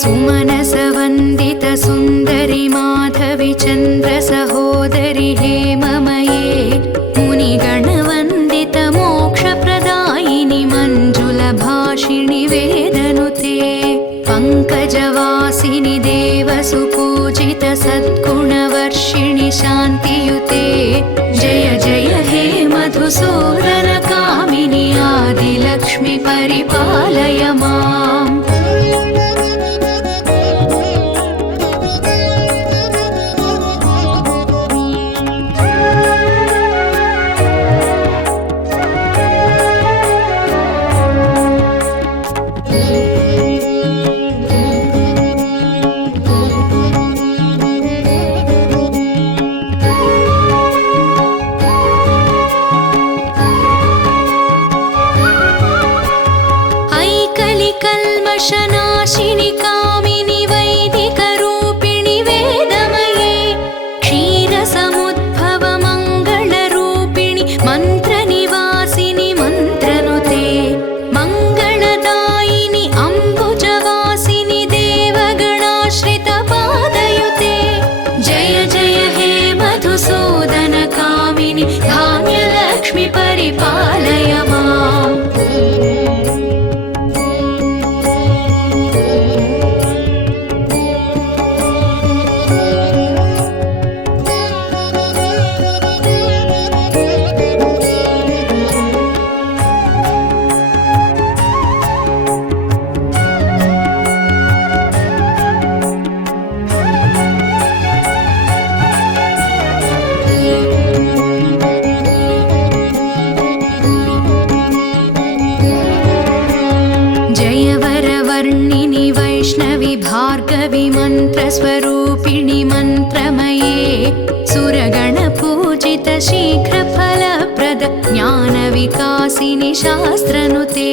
सुमनसवन्दित सुन्दरि माधवि चन्द्र सहोदरि हेममये मुनिगणवन्दित मोक्षप्रदायिनि मञ्जुलभाषिणि वेदनुते पङ्कजवासिनि देवसुपूजित सद्गुणवर्षिणि शान्तियुते जय जय हे मधुसूदन कामिनि आदिलक्ष्मि परिपालय माम्। कल्मषनाशिनि कामिनि वैदिकरूपिणि वेदमये क्षीरसमुद्भव मङ्गलरूपिणि मन्त्रनिवासिनि मन्त्रनुते मङ्गलदायिनि अम्बुजवासिनि देवगणाश्रितपादयुते जय जय हे मधुसूदन कामिनि धान्यलक्ष्मि परिपालय माम्। जयवरवर्णिनि वैष्णवि भार्गवि मन्त्रस्वरूपिणि मन्त्रमये सुरगणपूजित शीघ्रफलप्रद ज्ञानविकासिनि शास्त्रनुते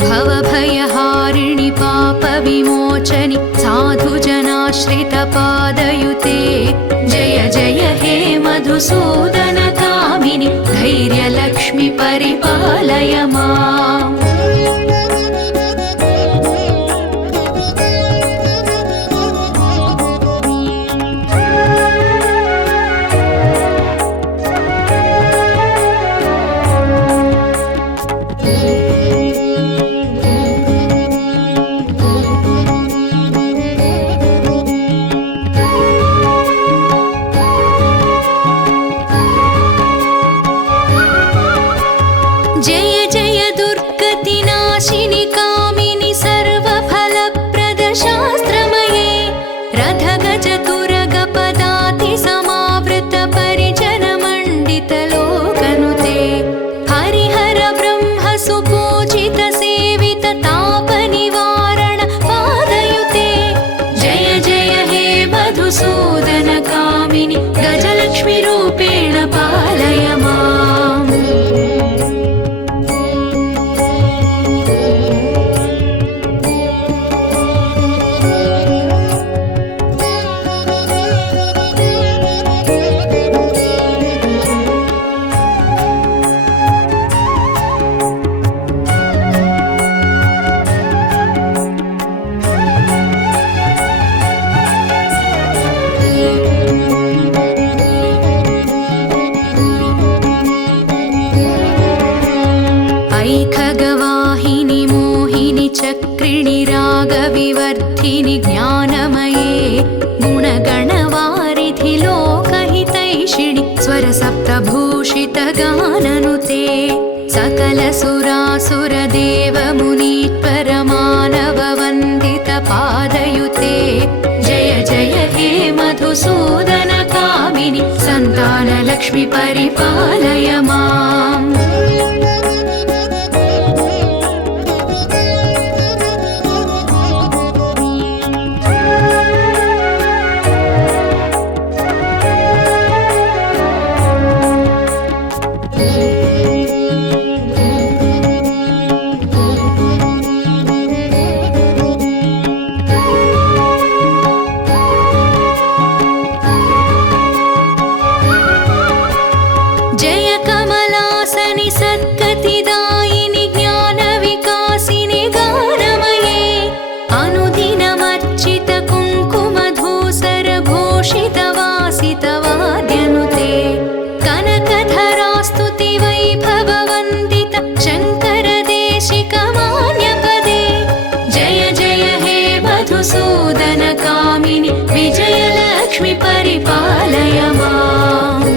भवभयहारिणि पापविमोचनि साधुजनाश्रितपादयुते जय जय हे मधुसूदन कामिनि धैर्यलक्ष्मि परिपालय माम्। जय जय दुर्गतिनाशिनि कामिनि सर्वफलप्रद शास्त्रमये रथगजतुरगपदाति समावृत परिजनमण्डित लोकनुते हरिहर ब्रह्म सुपूजित सेवित तापनिवारण पादयुते जय जय हे मधुसूदन कामिनि गजलक्ष्मि रूपेण पालय माम्। ऐखगवाहिनि मोहिनि चक्रिणि रागविवर्धिनि ज्ञानमये गुणगणवारिधि लोकहितैषिणि स्वरसप्तभूषित गाननुते सकलसुरासुरदेवमुनीश्वर मानववन्दित पादयुते जय जय हे मधुसूदन कामिनि सन्तानलक्ष्मि परिपालय माम्। जय कमलासन मधुसूदनकामिनि विजयलक्ष्मि परिपालय माम्।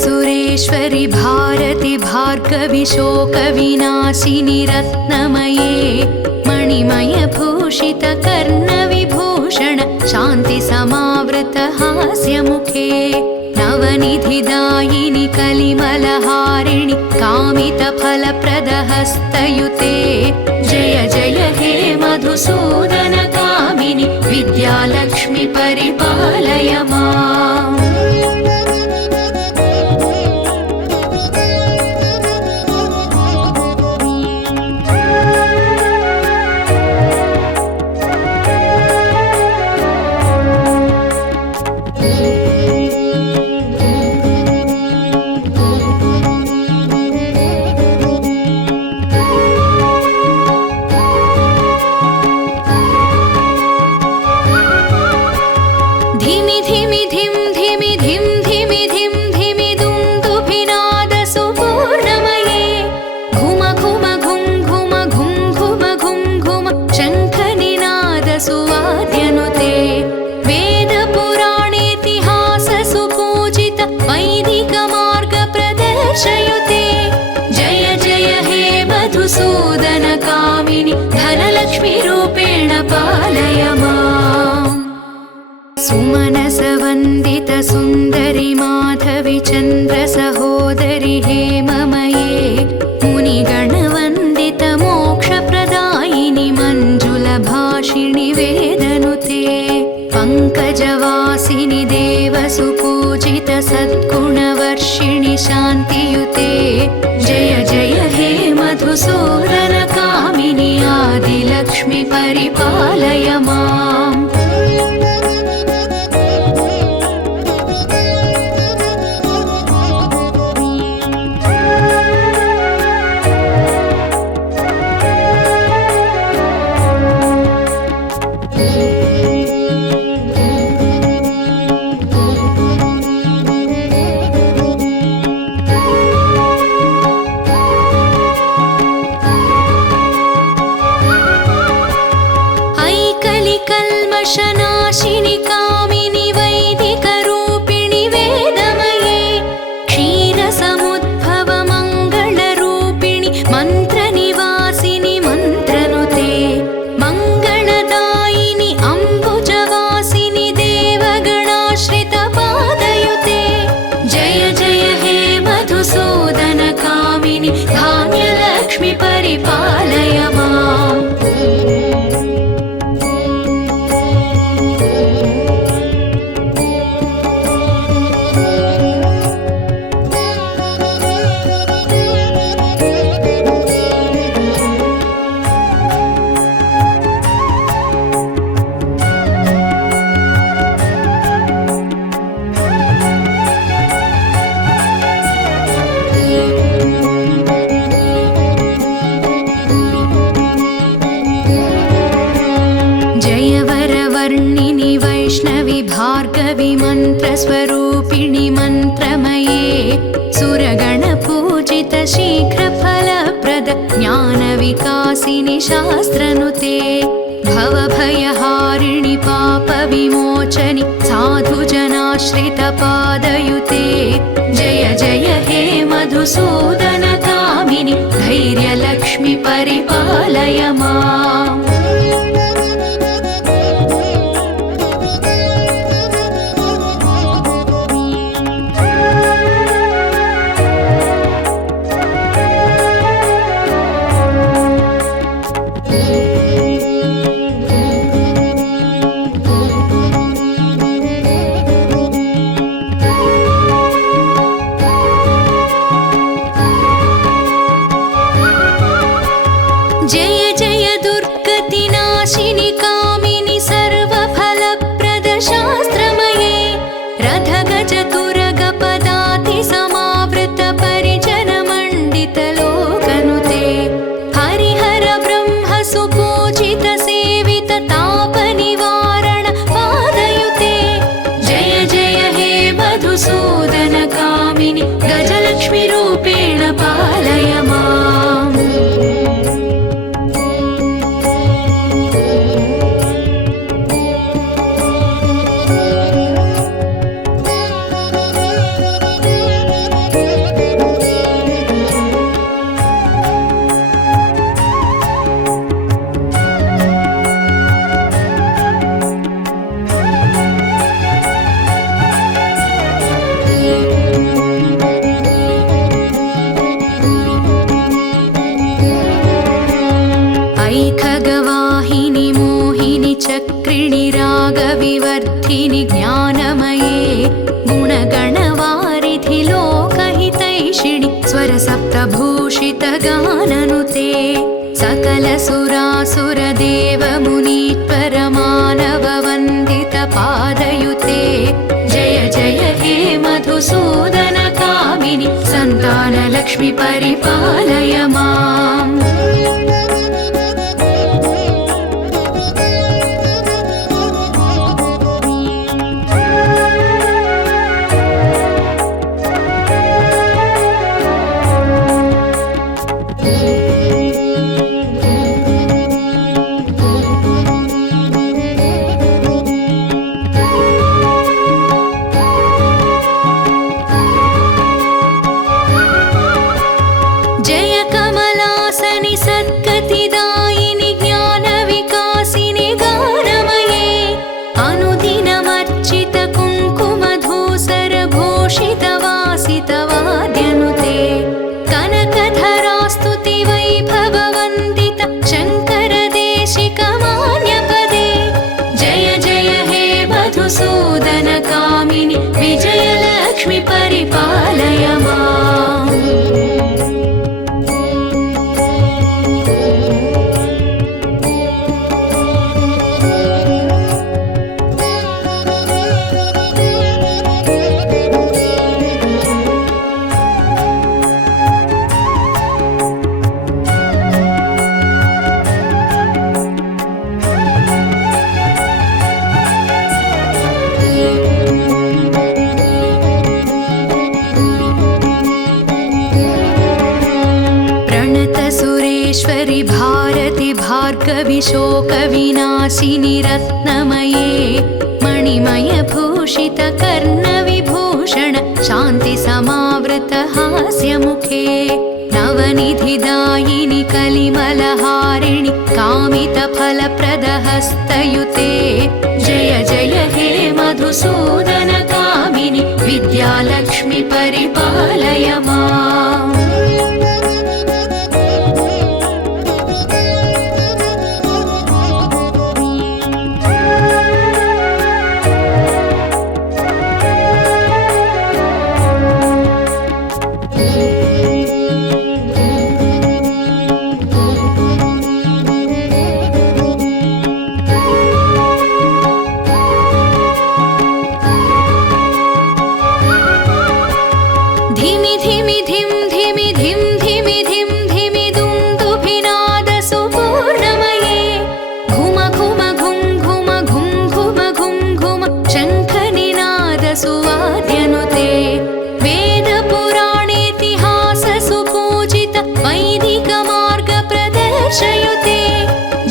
सुरेश्वरि भारति भार्गवि शोकविनाशिनि रत्नमये मणिमयभूषित कर्णविभूषण शान्तिसमावृत हास्यमुखे नवनिधिदायिनि कलिमलहारिणि कामितफलप्रदहस्तयुते जय जय हे मधुसूदनकामिनि विद्यालक्ष्मि परिपालय माम्। मधुसूदनकामिनि धनलक्ष्मी रूपेण पालय माम्। सुमनसवन्दित सुन्दरि माधवि चन्द्र सहोदरि हेममये मुनिगणवन्दित मोक्षप्रदायिनि मञ्जुलभाषिणि वेदनुते पङ्कजवासिनि देवसुपूजित सद्गुणवर्षिणि शान्तियुते जय जय हे मधुसूदनकामिनि आदिलक्ष्मि परिपालय माम्। कल्मषनाशिनि कामिनि वैदिकरूपिणि वेदमये क्षीरसमुद्भव मङ्गलरूपिणि मन्त्रनिवासिनि मन्त्रनुते मङ्गलदायिनि अम्बुजवासिनि देवगणाश्रित पादयुते जय जय हे मधुसूदनकामिनि धान्यलक्ष्मि परिपालय माम्। जयवरवर्णिनि वैष्णवि भार्गवि मन्त्रस्वरूपिणि मन्त्रमये सुरगणपूजित शीघ्रफलप्रद ज्ञानविकासिनि शास्त्रनुते भवभयहारिणि पापविमोचनि साधुजनाश्रितपादयुते जय जय हे मधुसूदनकामिनि धैर्यलक्ष्मि परिपालय माम्। जय जय दुर्ग विवर्धिनि ज्ञानमये गुणगणवारिधि लोकहितैषिणि स्वरसप्तभूषितगाननुते सकलसुरासुरदेवमुनीश्वरमानववन्दितपादयुते जय जय हे मधुसूदनकामिनि सन्तानलक्ष्मि परिपालय माम्। मधुसूदनकामिनि विजयलक्ष्मि परिपालय माम्। सुरेश्वरि भारति भार्गवि शोकविनाशिनि रत्नमये मणिमयभूषित कर्णविभूषण शान्ति समावृत हास्यमुखे नवनिधिदायिनि कलिमलहारिणि कामितफलप्रदहस्तयुते जय जय हे मधुसूदनकामिनि विद्यालक्ष्मि परिपालय माम्। धिमि धिमि धिम धिमि धिम धिमि धिम धिमि दुन्दुभिनाद सुपूर्णमये घुम घुम घुम घुम घुम घुम घुम घुम शङ्खनिनाद सुवाद्यनुते वेदपुराणेतिहास सुपूजित वैदिकमार्ग प्रदर्शयुते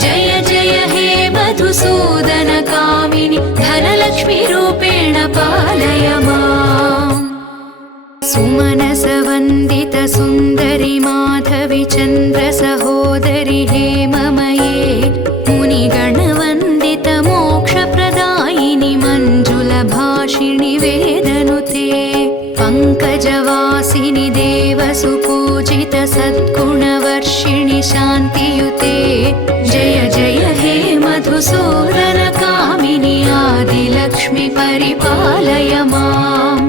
जय जय हे मधुसूदनकामिनि धनलक्ष्मि रूपेण पालय माम्। सुमनसवन्दित सुन्दरि माधवि चन्द्र सहोदरि हेममये मुनिगणवन्दित मोक्षप्रदायिनि मञ्जुलभाषिणि वेदनुते पङ्कजवासिनि देवसुपूजित सद्गुणवर्षिणि शान्तियुते जय जय हे मधुसूदनकामिनि आदिलक्ष्मि परिपालय माम्।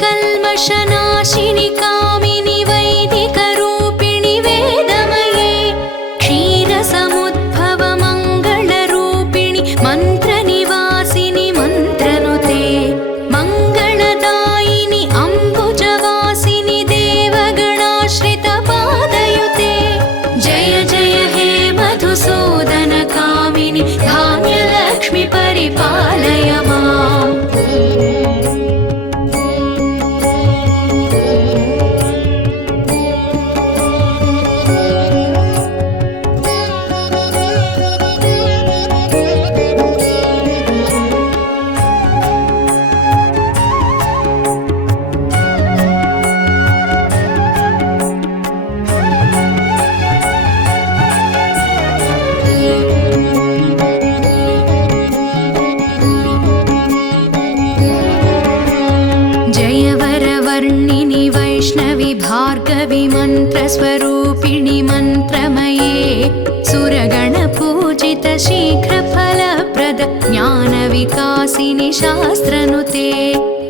कल्मषनाशिनि कामिनि वैदिकरूपिणि वेदमये क्षीरसमुद्भव मङ्गलरूपिणि मन्त्रनिवासिनि मन्त्रनुते मङ्गलदायिनि अम्बुजवासिनि देवगणाश्रितपादयुते जय जय हे मधुसूदनकामिनि धान्यलक्ष्मि परिपालय माम्। विमन्त्रस्वरूपिणि मन्त्रमये सुरगणपूजित शीघ्रफलप्रद ज्ञानविकासिनि शास्त्रनुते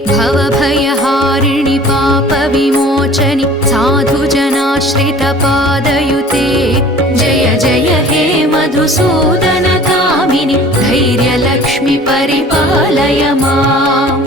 भवभयहारिणि पापविमोचनि साधुजनाश्रितपादयुते जय जय हे मधुसूदनकामिनि धैर्यलक्ष्मि परिपालय माम्।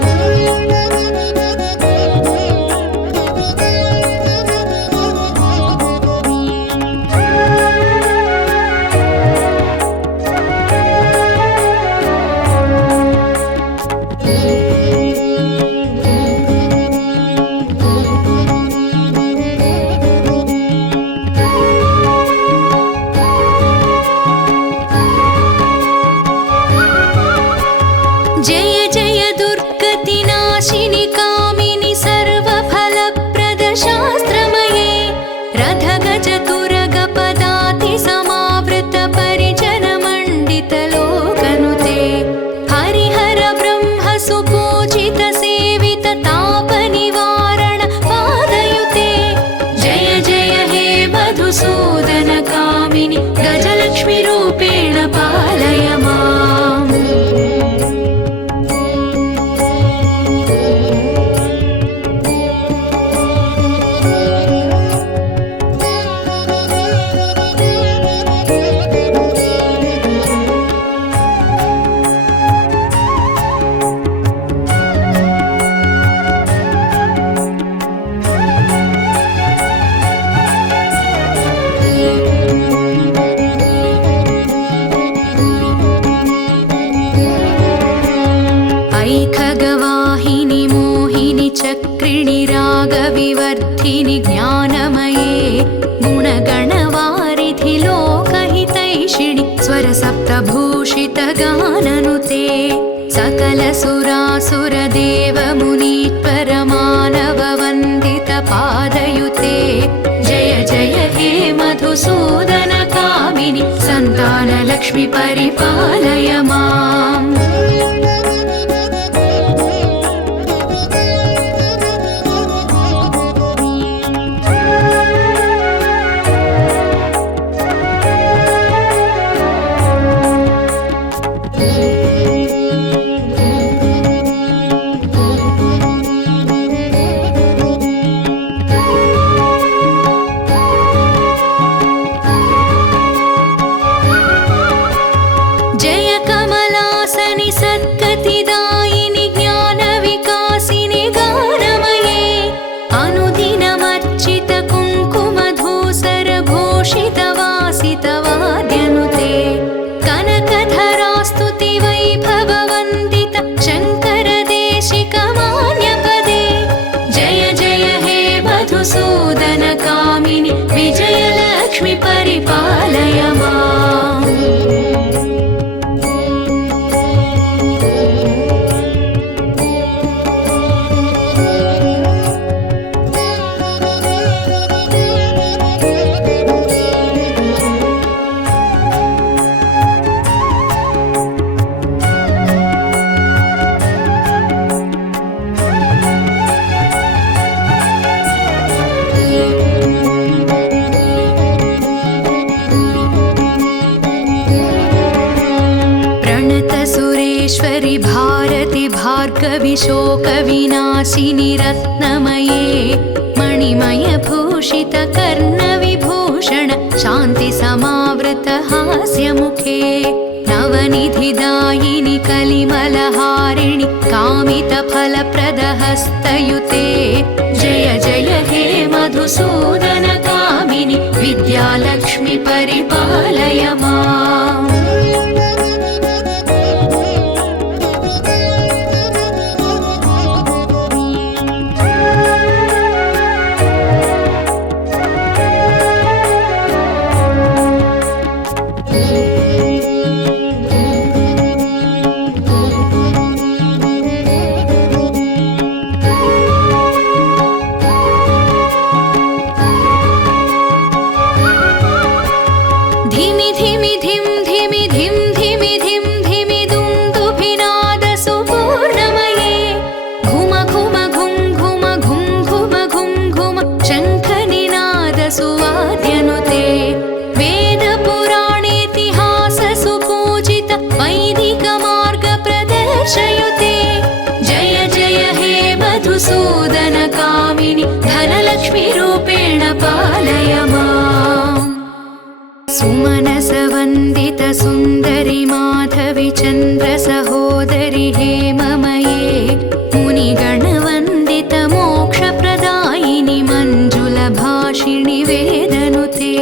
जय जय दुर्गतिनाशिनि कामिनि सर्वफलप्रद शास्त्रमये रथगजतुरगपदाति समावृत परिजनमण्डित लोकनुते हरिहर ब्रह्म सुपूजित सेवित तापनिवारण पादयुते जय जय हे मधुसूदन कामिनि गजलक्ष्मि रूपेण पालय माम्। ऐखगवाहिनि मोहिनि चक्रिणि रागविवर्धिनि ज्ञानमये गुणगणवारिधि लोकहितैषिणि स्वरसप्तभूषित गाननुते सकलसुरासुरदेवमुनीश्वर मानववन्दित पादयुते जय जय हे मधुसूदन कामिनि सन्तानलक्ष्मि परिपालय माम्। जय कमलासनि सद्गतिदायिनि ज्ञानविकासिनि गानमये अनुदिनमर्चित कुङ्कुमधूसर भूषित वासित वाद्यनुते कनकधरास्तुति वैभववन्दित शङ्कर देशिक मान्यपदे जय जय हे मधुसूदन कामिनि विजयलक्ष्मि परिपालय माम्। सुरेश्वरि भारति भार्गवि शोकविनाशिनि रत्नमये मणिमय भूषित कर्णविभूषण शान्ति समावृत हास्यमुखे नवनिधिदायिनि कलिमलहारिणि कामित फलप्रद हस्तयुते जय जय हे मधुसूदन कामिनि विद्यालक्ष्मि परिपालय माम्। धिमि धिमि धिम मार्ग प्रदर्शयुते जय जय हे मधुसूदन कामिनि धनलक्ष्मी रूपेण पालय माम् सुमनस वन्दित सुन्दरि माधवि चन्द्र सहोदरि हेममये मुनिगणवन्दित मोक्षप्रदायिनि मञ्जुलभाषिणि वेदनुते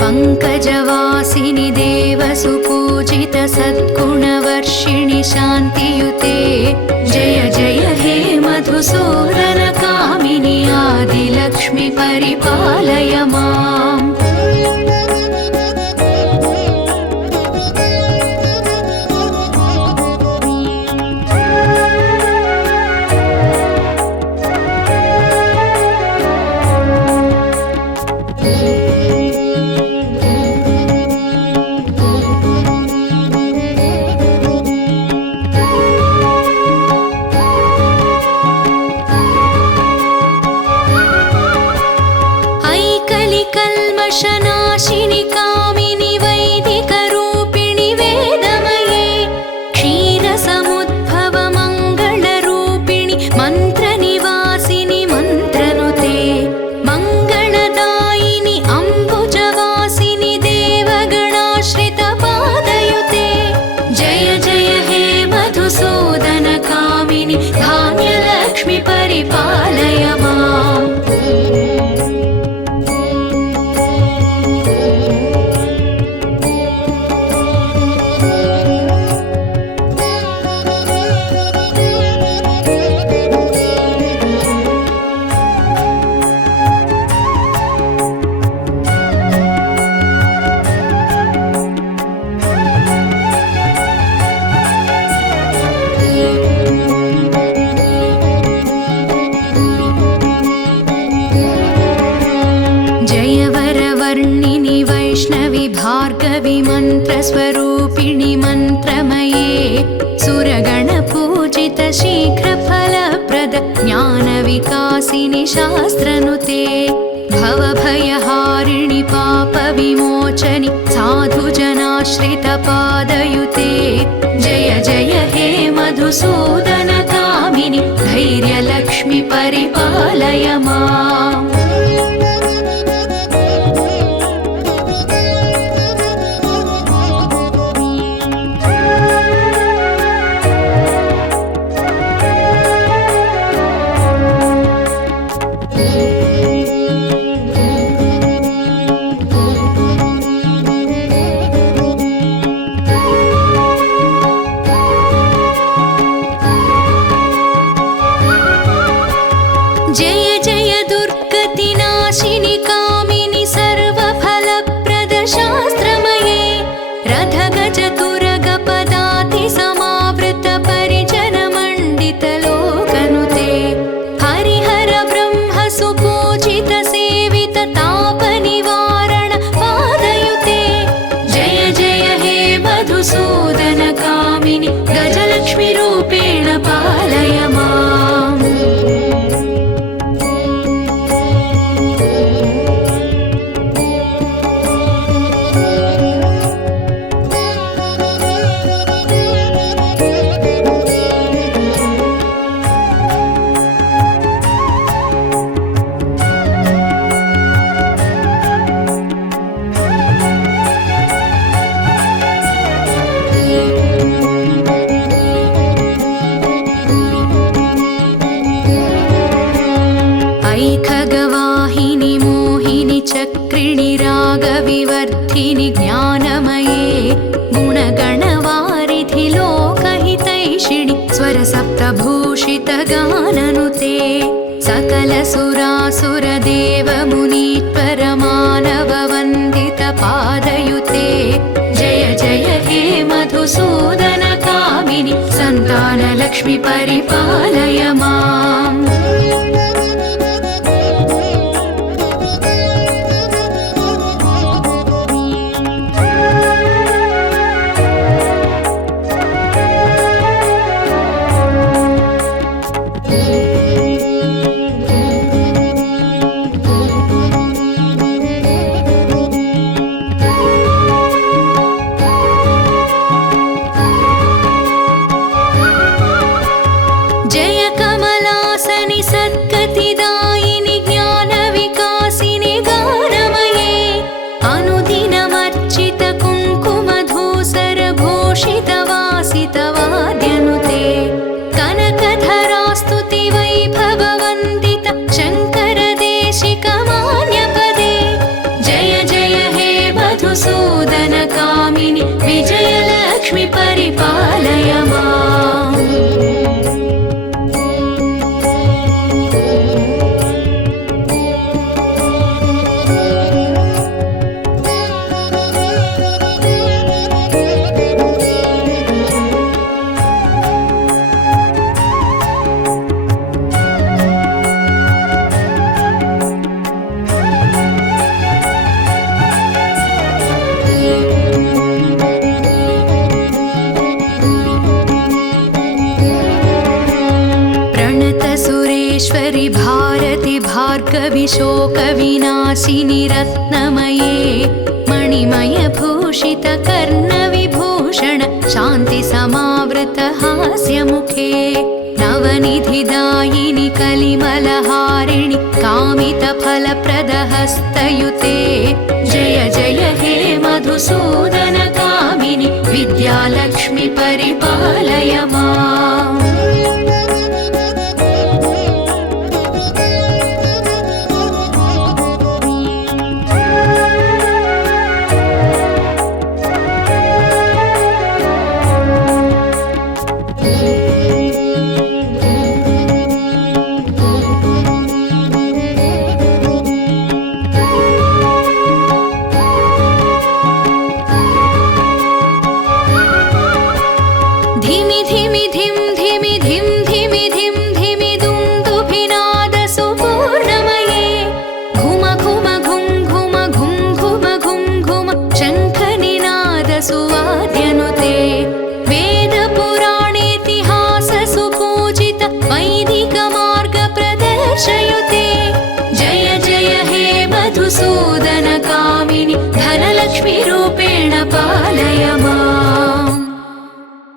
पङ्कजवासिनि देवसुपूजित सद्गुणवर्षिणि शान्तियुते जय जय हे मधुसूदन कामिनि आदिलक्ष्मि परिपालय माम् कल्मषनाशिनि कामिनि वैदिकरूपिणि वेदमये क्षीरसमुद्भव मङ्गलरूपिणि मन्त्रनिवासिनि मन्त्रनुते मङ्गलदायिनि अम्बुजवासिनि देवगणाश्रितपादयुते जय जय हे मधुसूदन कामिनि धान्यलक्ष्मि परिपालय माम् जयवरवर्णिनि वैष्णवि भार्गवि मन्त्रस्वरूपिणि मन्त्रमये सुरगणपूजित शीघ्रफलप्रद ज्ञानविकासिनि शास्त्रनुते भवभयहारिणि पापविमोचनि साधुजनाश्रितपादयुते जय जय हे मधुसूदन कामिनि धैर्यलक्ष्मि परिपालय माम् जय जय दुर्गतिनाशिनि कामिनि सर्वफलप्रद शास्त्रमये रथगजतुरगपदाति समावृत परिजनमण्डित लोकनुते हरिहर ब्रह्म सुपूजित सेवित तापनिवारण पादयुते जय जय हे मधुसूदन कामिनि गजलक्ष्मि रूपेण पालय माम् ऐखगवाहिनि मोहिनि चक्रिणि रागविवर्धिनि ज्ञानमये गुणगणवारिधि लोकहितैषिणि स्वरसप्तभूषित गाननुते सकलसुरासुरदेवमुनीश्वर मानववन्दित पादयुते जय जय हे मधुसूदन कामिनि सन्तानलक्ष्मि परिपालय माम् जय कमलासनि सद्गतिदायिनि ज्ञानविकासिनि गानमये अनुदिनमर्चित कुङ्कुमधूसरभूषितवासितवाद्यनुते कनकधरास्तुति वैभववन्दित शङ्करदेशिकमान्यपदे जय जय हे मधुसूदनकामिनि विजयलक्ष्मि परिपालय माम्। सुरेश्वरि भारति भार्गवि शोकविनाशिनि रत्नमये मणिमयभूषित कर्णविभूषण शान्ति समावृत हास्यमुखे नवनिधिदायिनि कलिमलहारिणि कामितफलप्रदहस्तयुते जय जय हे मधुसूदनकामिनि विद्यालक्ष्मि परिपालय माम्। धिमि धिमि धिम धिमि धिम धिमि धिम धिमि दुन्दुभिनादसुपूर्णमये घुम घुम घुं घुम घुं घुम घुं घुम शङ्खनिनादसुवाद्यनुते वेदपुराणेतिहाससुपूजित वैदिकमार्गप्रदर्शयुते जय जय हे मधुसूदनकामिनि धनलक्ष्मि